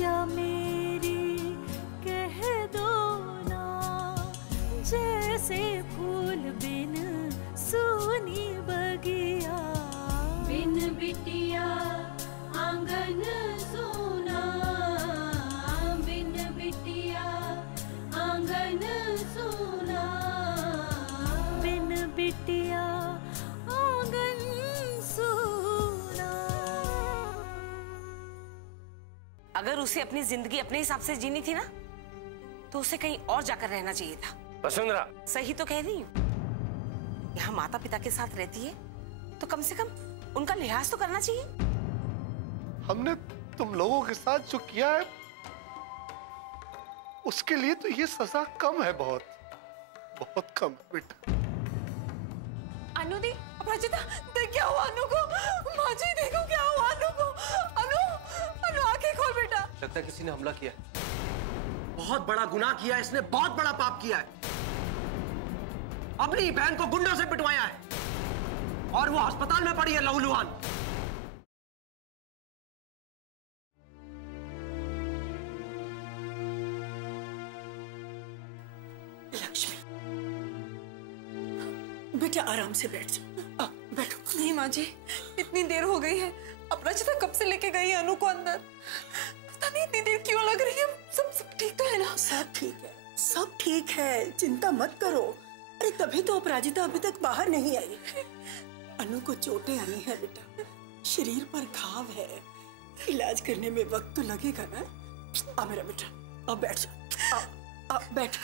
क्या मेरी कह दो ना, जैसे फूल बिन सूनी बगिया, बिन बिटिया आंगन सूना, बिन बिटिया आंगन सूना, बिन बिटिया आंगन सूना। अगर उसे अपनी जिंदगी अपने हिसाब से जीनी थी ना, तो उसे कहीं और जाकर रहना चाहिए था। वसुंधरा, सही तो कह रही हूँ। यहाँ माता पिता के साथ रहती है तो कम से कम उनका लिहाज तो करना चाहिए। हमने तुम लोगों के साथ जो किया है उसके लिए तो ये सजा कम है, बहुत बहुत कम बेटा। अनु दी, अपराजिता, देख क्या हुआ अनु को। माँ जी देखो क्या हुआ अनु को। अनु, अनु आंखें खोल बेटा। लगता है किसी ने हमला किया। बहुत बड़ा गुनाह किया है इसने, बहुत बड़ा पाप किया है। अपनी बहन को गुंडों से पिटवाया है और वो अस्पताल में पड़ी है लहूलुहान। लक्ष्मी, बेटा आराम से बैठ जाओ। बैठो। नहीं माँ जी, इतनी देर हो गई है। अपराजिता कब से लेके गई है अनु को अंदर, पता नहीं इतनी देर क्यों लग रही है। सब ठीक तो है ना? सब ठीक है, सब ठीक है, चिंता मत करो। अरे तभी तो अपराजिता अभी तक बाहर नहीं आई। अनु को चोटें आई हैं बेटा, शरीर पर घाव है, इलाज करने में वक्त तो लगेगा ना। आ मेरा बेटा, अब बैठ जा। बैठ,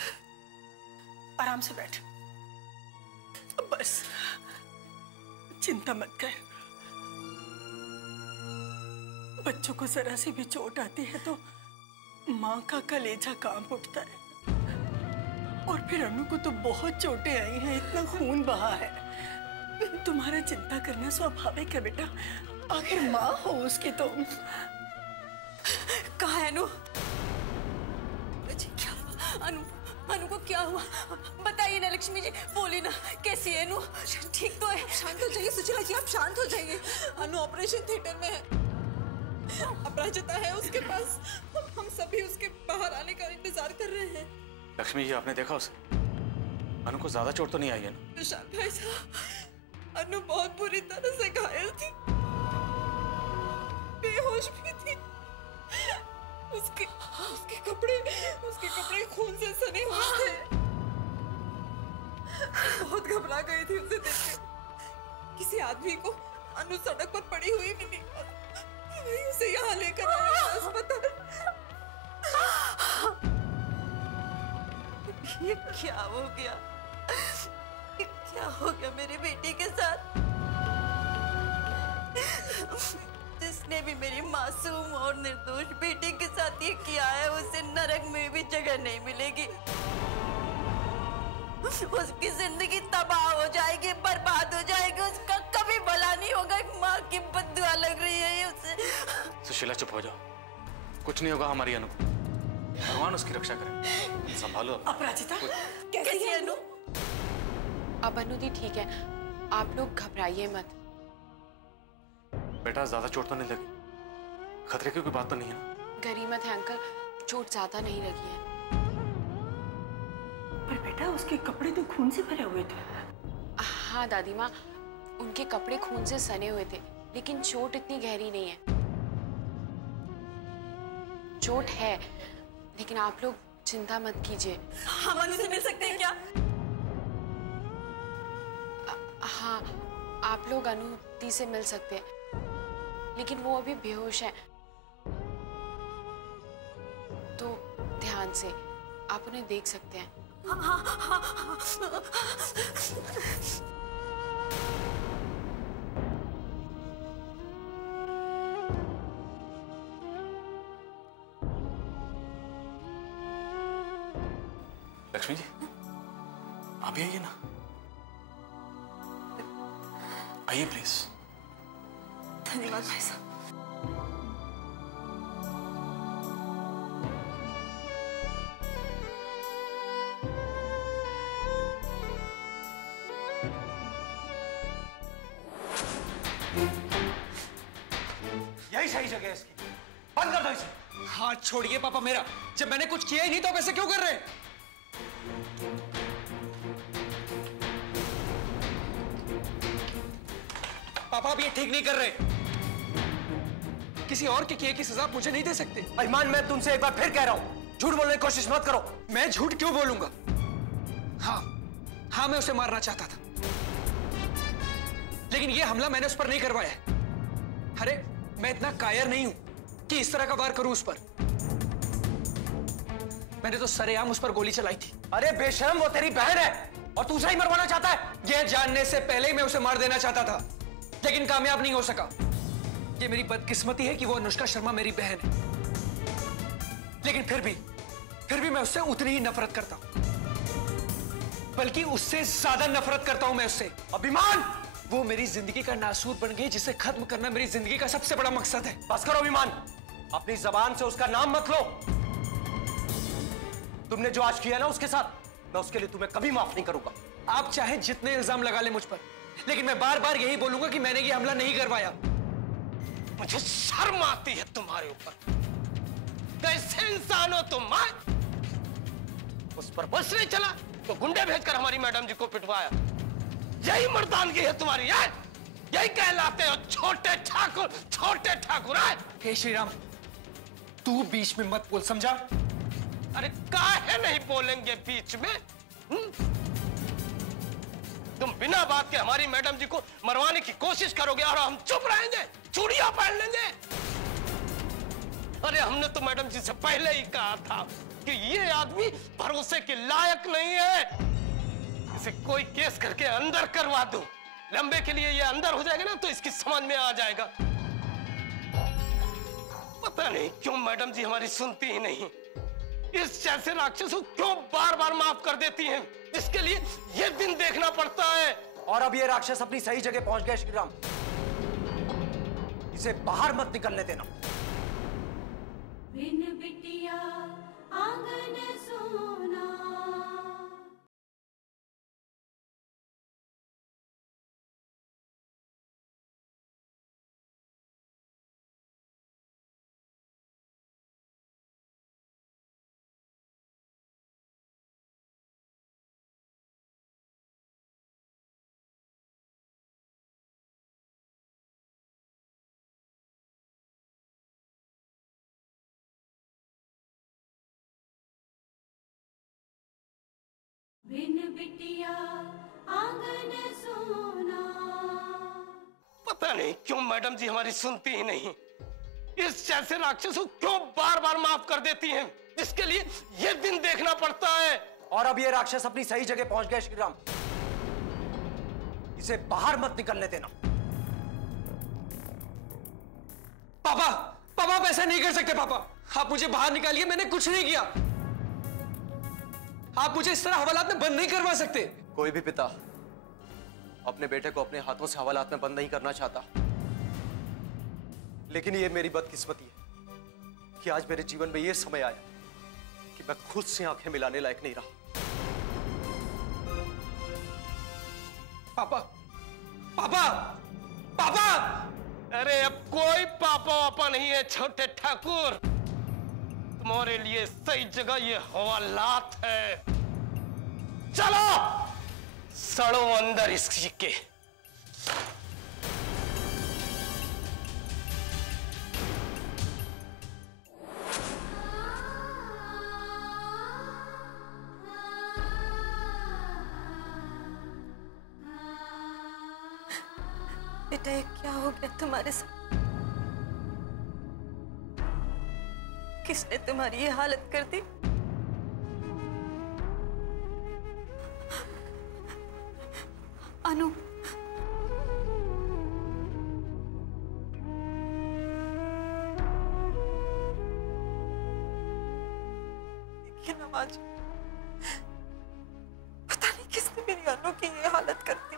आराम से बैठ। बस चिंता मत कर। बच्चों को जरा सी भी चोट आती है तो माँ का कलेजा कांप उठता है, और फिर अनु को तो बहुत चोटें आई हैं, इतना खून बहा है। तुम्हारा चिंता करना स्वाभाविक है बेटा, आखिर माँ हो उसकी तुम। कहाँ है अनु? क्या अनु, अनु को क्या हुआ बताइए ना लक्ष्मी जी, बोली ना, कैसी है अनु? ठीक तो है? शांत हो जाइए सुशीला जी, आप शांत हो जाइए। अनु ऑपरेशन थिएटर में है, अपराजिता है उसके पास, हम सभी उसके बाहर आने का इंतजार कर रहे हैं। लक्ष्मी जी, आपने देखा उसे? अनु को ज्यादा चोट तो नहीं आई है ना? प्रशांत भाई साहब, अनु बहुत बुरी तरह से घायल थी, बेहोश भी थी। उसके कपड़े खून से सने हुए थे। बहुत घबरा गई थी उसे देख के। किसी आदमी को अनु सड़क पर पड़ी हुई मिली, वही उसे यहाँ लेकर आया अस्पताल। ये क्या हो गया? ये क्या हो गया मेरी बेटी के साथ? जिसने भी मेरी मासूम और निर्दोष बेटी के साथ ये किया है, उसे नरक में भी जगह नहीं मिलेगी। उसकी जिंदगी तबाह हो जाएगी, बर्बाद हो जाएगी, उसका कभी भला नहीं होगा। एक माँ की बद्दुआ लग रही है ये उसे। सुशीला चुप हो जाओ, कुछ नहीं होगा हमारी अनु, भगवान उसकी रक्षा करे। संभालो। अपराजिता, कैसी है अनु? अब अनु दी ठीक है, आप लोग घबराइए मत। बेटा ज्यादा चोट तो नहीं लगी? खतरे की कोई बात तो नहीं है ना? गरीमत है अंकल, चोट ज्यादा नहीं लगी है। पर बेटा उसके कपड़े तो खून से भरे हुए थे। हाँ दादी माँ, उनके कपड़े खून से सने हुए थे, लेकिन चोट इतनी गहरी नहीं है। चोट है, लेकिन आप लोग चिंता मत कीजिए। हम अनु से मिल सकते हैं क्या? हाँ, आप लोग अनु दी से मिल सकते हैं, लेकिन वो अभी बेहोश है, तो ध्यान से आप उन्हें देख सकते हैं। लक्ष्मी जी, आप भी आइए ना, आइए प्लीज। धन्यवाद भाई साहब। यही सही जगह है इसकी, बंद कर दो इसे। हाथ छोड़िए पापा मेरा। जब मैंने कुछ किया ही नहीं तो आप ऐसे क्यों कर रहे हैं? पापा आप ये ठीक नहीं कर रहे। किसी और के किए की सजा मुझे नहीं दे सकते। अभिमान, मैं तुमसे एक बार फिर कह रहा हूं, झूठ बोलने की कोशिश मत करो। मैं झूठ क्यों बोलूंगा? हाँ, मैं उसे मारना चाहता था, लेकिन ये हमला मैंने उस पर नहीं करवाया। अरे मैं इतना कायर नहीं हूं कि इस तरह का वार करूं उस पर। मैंने तो सरेआम उस पर गोली चलाई थी। अरे बेशरम, वो तेरी बहन है और तू उसे ही मरवाना चाहता है। यह जानने से पहले ही मैं उसे मार देना चाहता था, लेकिन कामयाब नहीं हो सका। ये मेरी बदकिस्मती है कि वो अनुष्का शर्मा मेरी बहन है, लेकिन फिर भी मैं उससे उतनी ही नफरत करता हूं, बल्कि उससे ज्यादा नफरत करता हूं मैं उससे। अभिमान, वो मेरी जिंदगी का नासूर बन गई, जिसे खत्म करना मेरी जिंदगी का सबसे बड़ा मकसद है। बस करो अभिमान, अपनी जबान से उसका नाम मत लो। तुमने जो आज किया ना उसके साथ, मैं उसके लिए तुम्हें कभी माफ नहीं करूंगा। आप चाहे जितने इल्जाम लगा ले मुझ पर, लेकिन मैं बार बार यही बोलूंगा कि मैंने ये हमला नहीं करवाया। मुझे शर्म आती है तुम्हारे ऊपर। कैसे इंसान हो तुम? उस पर बस नहीं चला तो गुंडे भेजकर हमारी मैडम जी को पिटवाया। यही मर्दानगी है तुम्हारी है? यही कहलाते हो छोटे ठाकुर, छोटे ठाकुर है? हे श्री राम, तू बीच में मत बोल, समझा? अरे काहे नहीं बोलेंगे बीच में? तुम बिना बात के हमारी मैडम जी को मरवाने की कोशिश करोगे और हम चुप रहेंगे, चूड़ियां पहन लेंगे? अरे हमने तो मैडम जी से पहले ही कहा था कि ये आदमी भरोसे के लायक नहीं है। इसे कोई केस करके अंदर करवा दो। लंबे के लिए ये अंदर हो जाएगा ना तो इसकी समझ में आ जाएगा। पता नहीं क्यों मैडम जी हमारी सुनती ही नहीं। इस जैसे राक्षस को क्यों बार बार माफ कर देती हैं, जिसके लिए ये दिन देखना पड़ता है। और अब ये राक्षस अपनी सही जगह पहुंच गया श्री राम, इसे बाहर मत निकलने देना। बिन बिटिया आंगन सोना। बिन बिटिया आंगन सोना। पता नहीं क्यों मैडम जी हमारी सुनती ही नहीं। इस जैसे राक्षस को क्यों बार बार माफ कर देती हैं, जिसके लिए ये दिन देखना पड़ता है। और अब ये राक्षस अपनी सही जगह पहुंच गया श्री राम, इसे बाहर मत निकलने देना। पापा, आप ऐसा नहीं कर सकते। पापा, आप मुझे बाहर निकालिए, मैंने कुछ नहीं किया। आप मुझे इस तरह हवालात में बंद नहीं करवा सकते। कोई भी पिता अपने बेटे को अपने हाथों से हवालात में बंद नहीं करना चाहता, लेकिन ये मेरी बदकिस्मती है कि आज मेरे जीवन में ये समय आया कि मैं खुद से आंखें मिलाने लायक नहीं रहा। पापा, पापा, पापा! अरे अब कोई पापा वापा नहीं है छोटे ठाकुर। तुम्हारे लिए सही जगह ये हवालात है। चलो सड़ो अंदर इसकी के। बेटा ये क्या हो गया तुम्हारे साथ? किसने तुम्हारी ये हालत कर दी? अनु, देखिए नवाज, पता नहीं किसने मेरी अनु की ये हालत कर दी।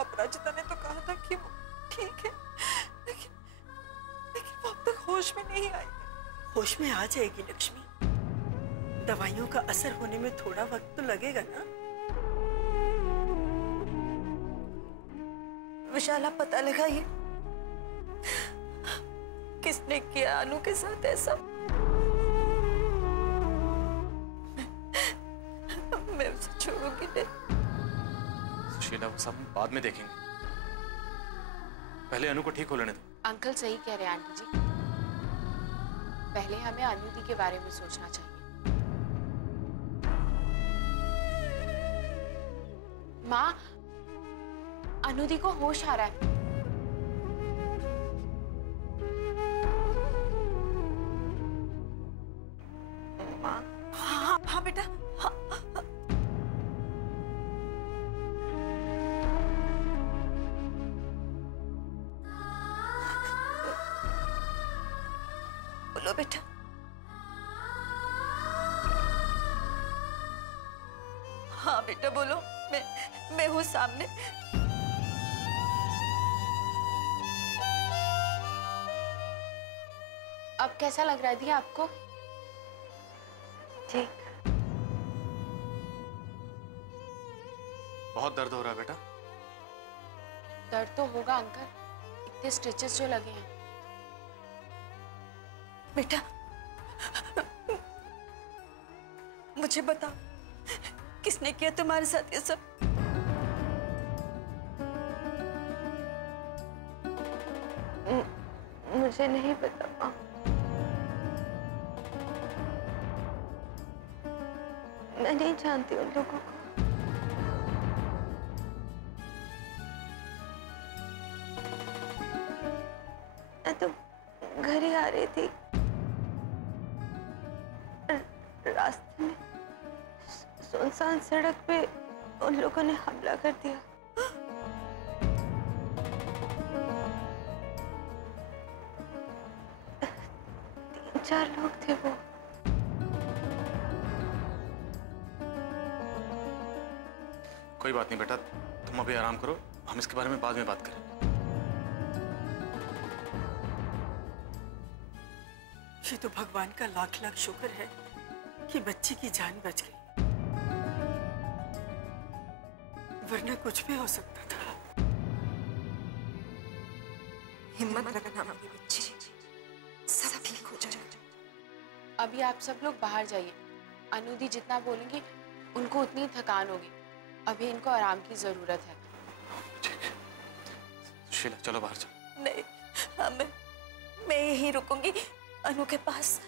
अपराजिता ने तो कहा था कि वो ठीक है, लेकिन वो अब तक होश में नहीं आई। होश में आ जाएगी लक्ष्मी, दवाइयों का असर होने में थोड़ा वक्त तो लगेगा ना। विशाला पता लगाइए किसने किया अनु के साथ ऐसा? मैं उसे छोड़ूंगी नहीं। सुशीला, वो सब बाद में देखेंगे, पहले अनु को ठीक हो लेने दो। अंकल सही कह रहे हैं आंटी जी, पहले हमें अनुदी के बारे में सोचना चाहिए। माँ, अनुदी को होश आ रहा है। माँ, हाँ हाँ बेटा, हाँ। बोलो बेटा। हाँ बेटा बोलो, मैं हूँ सामने। अब कैसा लग रहा है दिया आपको? ठीक। बहुत दर्द हो रहा है बेटा? दर्द तो होगा अंकल, इतने स्टिचेस जो लगे हैं। बेटा मुझे बताओ, किसने किया तुम्हारे साथ ये सब? मुझे नहीं पता माँ। मैं नहीं जानती उन लोगों को। मैं तो घर ही आ रही थी, रास्ते में सुनसान सड़क पे उन लोगों ने हमला कर दिया। 3-4 लोग थे वो। कोई बात नहीं बेटा, तुम अभी आराम करो, हम इसके बारे में बाद में बात करें। ये तो भगवान का लाख लाख शुक्र है कि बच्ची की जान बच गई, वरना कुछ भी हो सकता था। हिम्मत रखना मेरी बच्ची, सब ठीक हो जाएगा। अभी आप सब लोग बाहर जाइए, अनुदी जितना बोलेंगी उनको उतनी थकान होगी, अभी इनको आराम की जरूरत है। ठीक है सुशीला, चलो बाहर चलो। नहीं, हाँ, मैं यहीं रुकूंगी अनु के पास।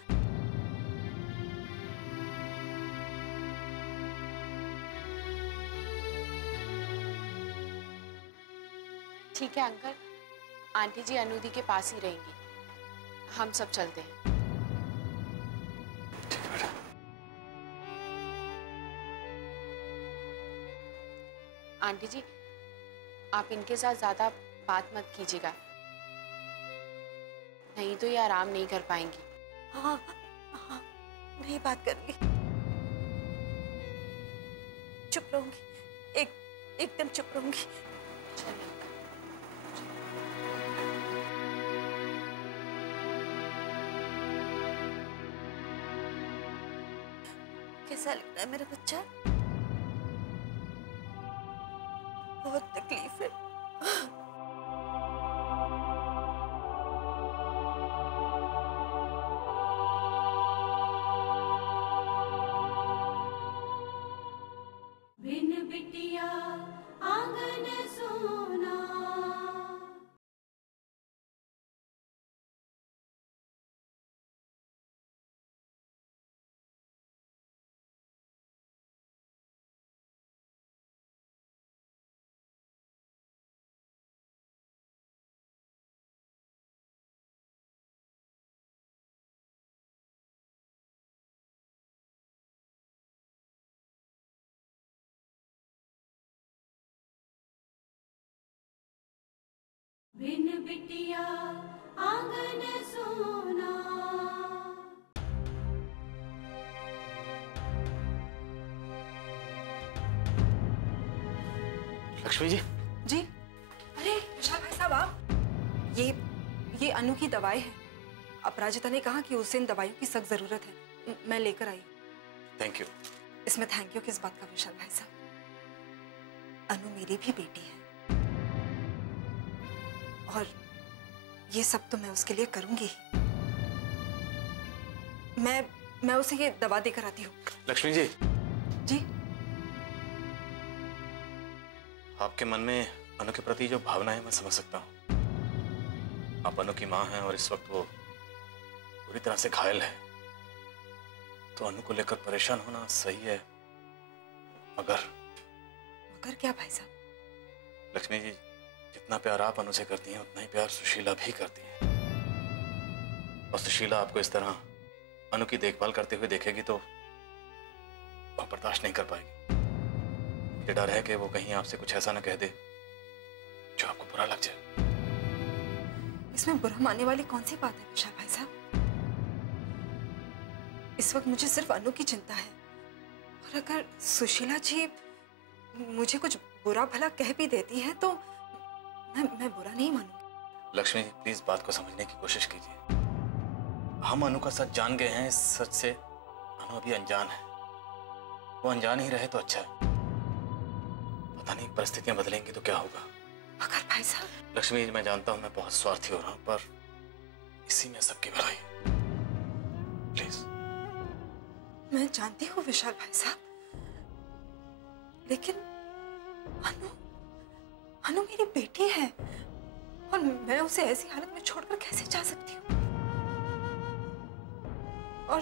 ठीक है अंकल, आंटी जी अनुदी के पास ही रहेंगी, हम सब चलते हैं। ठीक है बेटा। आंटी जी, आप इनके साथ ज्यादा बात मत कीजिएगा, नहीं तो ये आराम नहीं कर पाएंगी। हाँ, हाँ, नहीं बात करूंगी, चुप रहूंगी, एकदम चुप रहूंगी। चलिए। कैसा लग रहा है मेरा बच्चा? बहुत तकलीफ है। बिन बिटिया आंगन सोना। बिन बिटिया आंगन सोना। लक्ष्मी जी। जी, अरे विशाल भाई साहब आप, ये अनु की दवाई है। अपराजिता ने कहा कि उसे इन दवाइयों की सख्त जरूरत है, मैं लेकर आई। Thank you. इसमें थैंक यू किस बात का विशाल भाई साहब? अनु मेरी भी बेटी है और ये सब तो मैं उसके लिए करूंगी ही। मैं उसे ये दवा देकर आती हूँ। लक्ष्मी जी। जी। आपके मन में अनु के प्रति जो भावना है मैं समझ सकता हूँ। आप अनु की माँ हैं और इस वक्त वो पूरी तरह से घायल है, तो अनु को लेकर परेशान होना सही है। मगर क्या भाई साहब? लक्ष्मी जी, जितना प्यार आप अनु से करती हैं उतना ही प्यार सुशीला भी करती है। और सुशीला आपको इस तरह अनु की देखभाल करते हुए देखेगी तो वो बर्दाश्त नहीं कर पाएगी। मुझे डर है कि वो कहीं आपसे कुछ ऐसा ना कह दे जो आपको बुरा लग जाए। इसमें बुरा मानने वाली कौन सी बात है विशाल भाई साहब? इस वक्त मुझे सिर्फ अनु की चिंता है, और अगर सुशीला जी मुझे कुछ बुरा भला कह भी देती है तो मैं बुरा नहीं मानूंगी। लक्ष्मी जी, प्लीज बात को समझने की कोशिश कीजिए। हम अनु का सच जान गए हैं, इस सच से अनु अभी अनजान है। वो अनजान ही रहे तो अच्छा है। पता नहीं परिस्थितियां बदलेंगी तो क्या होगा। मगर भाई साहब। लक्ष्मी जी, मैं जानता हूं मैं बहुत स्वार्थी हो रहा हूं, पर इसी में सबकी भलाई है। प्लीज। मैं जानती हूँ विशाल भाई साहब, लेकिन अनु मेरी बेटी है और मैं उसे ऐसी हालत में छोड़कर कैसे जा सकती हूँ? और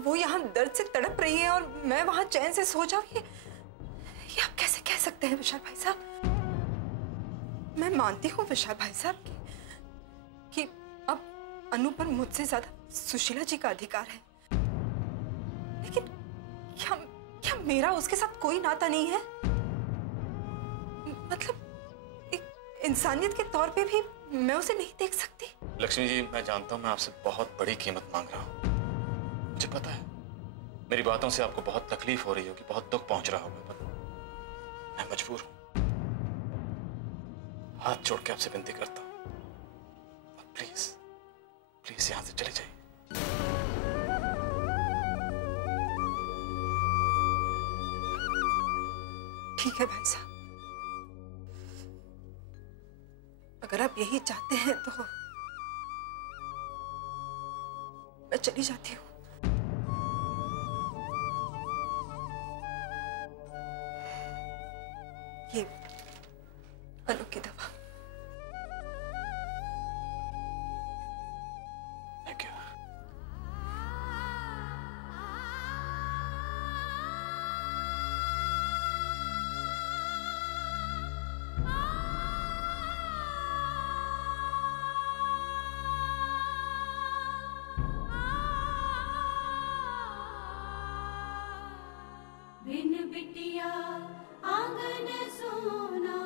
वो यहाँ दर्द से तड़प रही है और मैं वहां चैन से सो जाऊं, ये आप कैसे कह सकते हैं विशाल भाई साहब? मैं मानती हूँ विशाल भाई साहब कि अब अनु पर मुझसे ज्यादा सुशीला जी का अधिकार है, लेकिन क्या मेरा उसके साथ कोई नाता नहीं है? मतलब एक इंसानियत के तौर पे भी मैं उसे नहीं देख सकती? लक्ष्मी जी, मैं जानता हूं मैं आपसे बहुत बड़ी कीमत मांग रहा हूं। मुझे पता है मेरी बातों से आपको बहुत तकलीफ हो रही होगी, बहुत दुख पहुंच रहा होगा, पर मैं मजबूर हूं। हाथ जोड़ के आपसे विनती करता हूं, प्लीज प्लीज यहां से चले जाइए। ठीक है भाई साहब, अगर आप यही चाहते हैं तो मैं चली जाती हूँ। ये अनु की दवा। Thank you. बिन बिटिया आंगन सोना।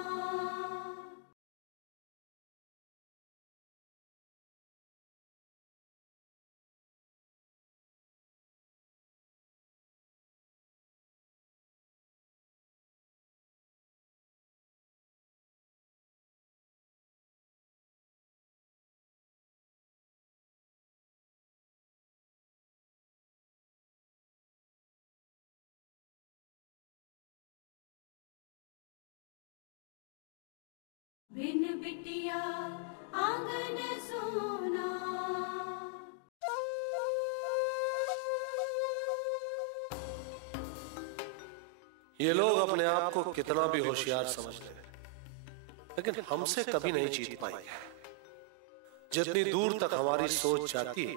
बिन बिटिया आंगन सोना। ये लोग अपने आप को कितना भी होशियार समझते हैं, लेकिन हमसे कभी नहीं जीत पाएंगे। जितनी दूर तक हमारी सोच जाती है,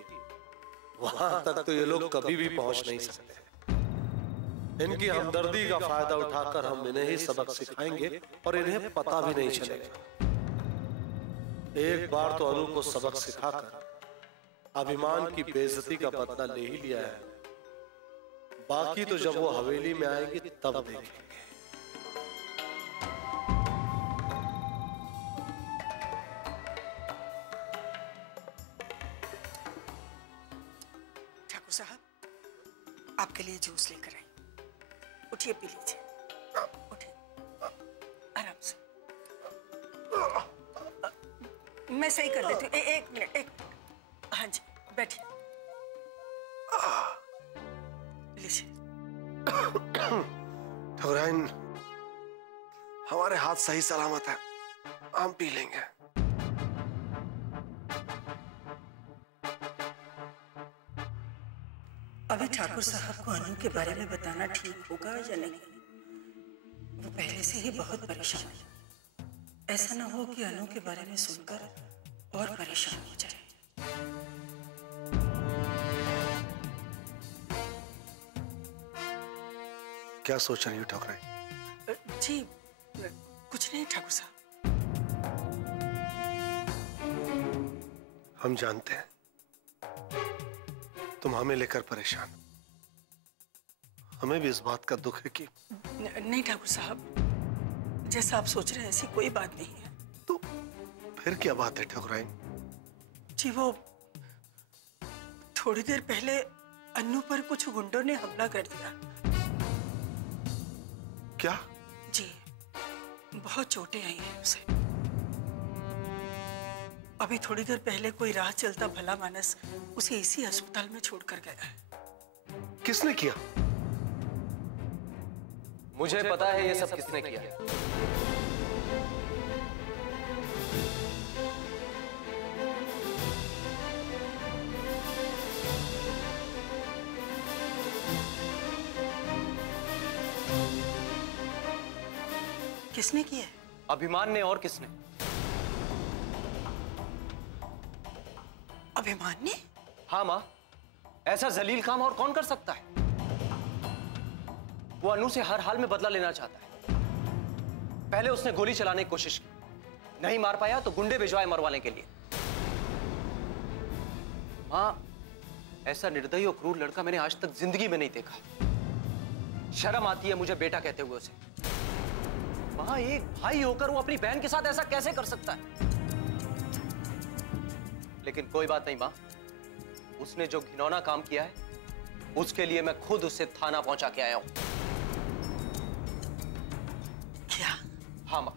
वहां तक तो ये लोग कभी भी पहुंच नहीं सकते। इनकी हमदर्दी का फायदा उठाकर हम इन्हें ही सबक सिखाएंगे और इन्हें पता भी नहीं चलेगा। एक बार तो अनु को सबक सिखाकर अभिमान की बेइज्जती का बदला ले ही लिया है, बाकी तो जब वो हवेली में आएगी तब देखेंगे। ठाकुर साहब, आपके लिए जूस लेकर आई, उठिए पी लीजिए। उठिए आराम से, मैं सही कर देती हूँ। एक मिनट, एक मिनट। हाँ जी, बैठिए, लीजिए। ठकुराइन, हमारे हाथ सही सलामत है, हम पी लेंगे। अभी ठाकुर साहब को अनु के बारे में बताना ठीक होगा या नहीं? वो पहले से ही बहुत परेशान है। ऐसा ना हो कि अनु के बारे में सुनकर और परेशान हो जाए। क्या सोच रही हो ठाकुर? जी कुछ नहीं ठाकुर साहब। हम जानते हैं तुम हमें लेकर परेशान। हमें भी इस बात का दुख है कि नहीं ठाकुर साहब, जैसा आप सोच रहे हैं ऐसी कोई बात नहीं है। तो फिर क्या बात है ठाकुराइन? जी वो थोड़ी देर पहले अन्नू पर कुछ गुंडों ने हमला कर दिया। क्या? जी बहुत चोटें आई हैं उसे। अभी थोड़ी देर पहले कोई राह चलता भला मानस उसे इसी अस्पताल में छोड़कर गया है। किसने किया? मुझे पता है ये सब किसने किया। किसने किया है? अभिमान ने। और किसने? अभिमान ने? हाँ माँ, ऐसा जलील काम और कौन कर सकता है? वो अनु से हर हाल में बदला लेना चाहता है। पहले उसने गोली चलाने की कोशिश की, नहीं मार पाया तो गुंडे भिजवाए मरवाने के लिए। माँ, ऐसा निर्दयी और क्रूर लड़का मैंने आज तक जिंदगी में नहीं देखा। शर्म आती है मुझे बेटा कहते हुए उसे। माँ, एक भाई होकर वो अपनी बहन के साथ ऐसा कैसे कर सकता है? लेकिन कोई बात नहीं माँ, उसने जो घिनौना काम किया है उसके लिए मैं खुद उसे थाना पहुंचा के आया हूं। क्या? हाँ माँ,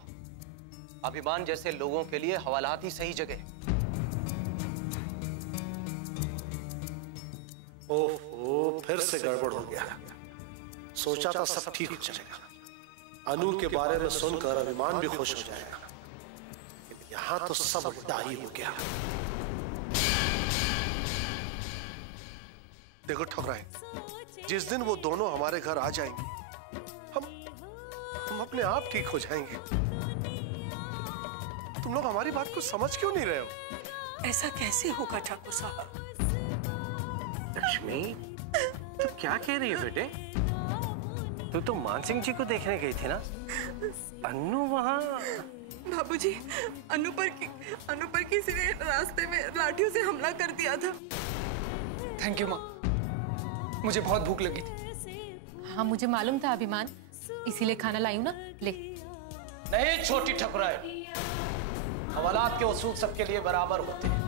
अभिमान जैसे लोगों के लिए हवालात ही सही जगह है। ओहो, फिर से गड़बड़ हो गया। सोचा था सब ठीक हो जाएगा, अनु के बारे में सुनकर अभिमान भी खुश हो जाएगा, लेकिन यहाँ तो सब उल्टा ही हो गया। देखो ठकुराइन, जिस दिन वो दोनों हमारे घर आ जाएंगे हम अपने आप ठीक हो जाएंगे। तुम लोग हमारी बात को समझ क्यों नहीं रहे हो? ऐसा कैसे होगा ठाकुर साहब? लक्ष्मी, तू क्या कह रही है बेटे? तू तो मानसिंह जी को देखने गई थी ना? अन्नू वहाँ। बाबूजी, अनु पर किसी ने रास्ते में लाठियों से हमला कर दिया था। थैंक यू माँ, मुझे बहुत भूख लगी थी। हाँ मुझे मालूम था अभिमान, इसीलिए खाना लाई हूँ ना, ले। नहीं छोटी ठकुराइन, हवालात के उसूल सबके लिए बराबर होते हैं।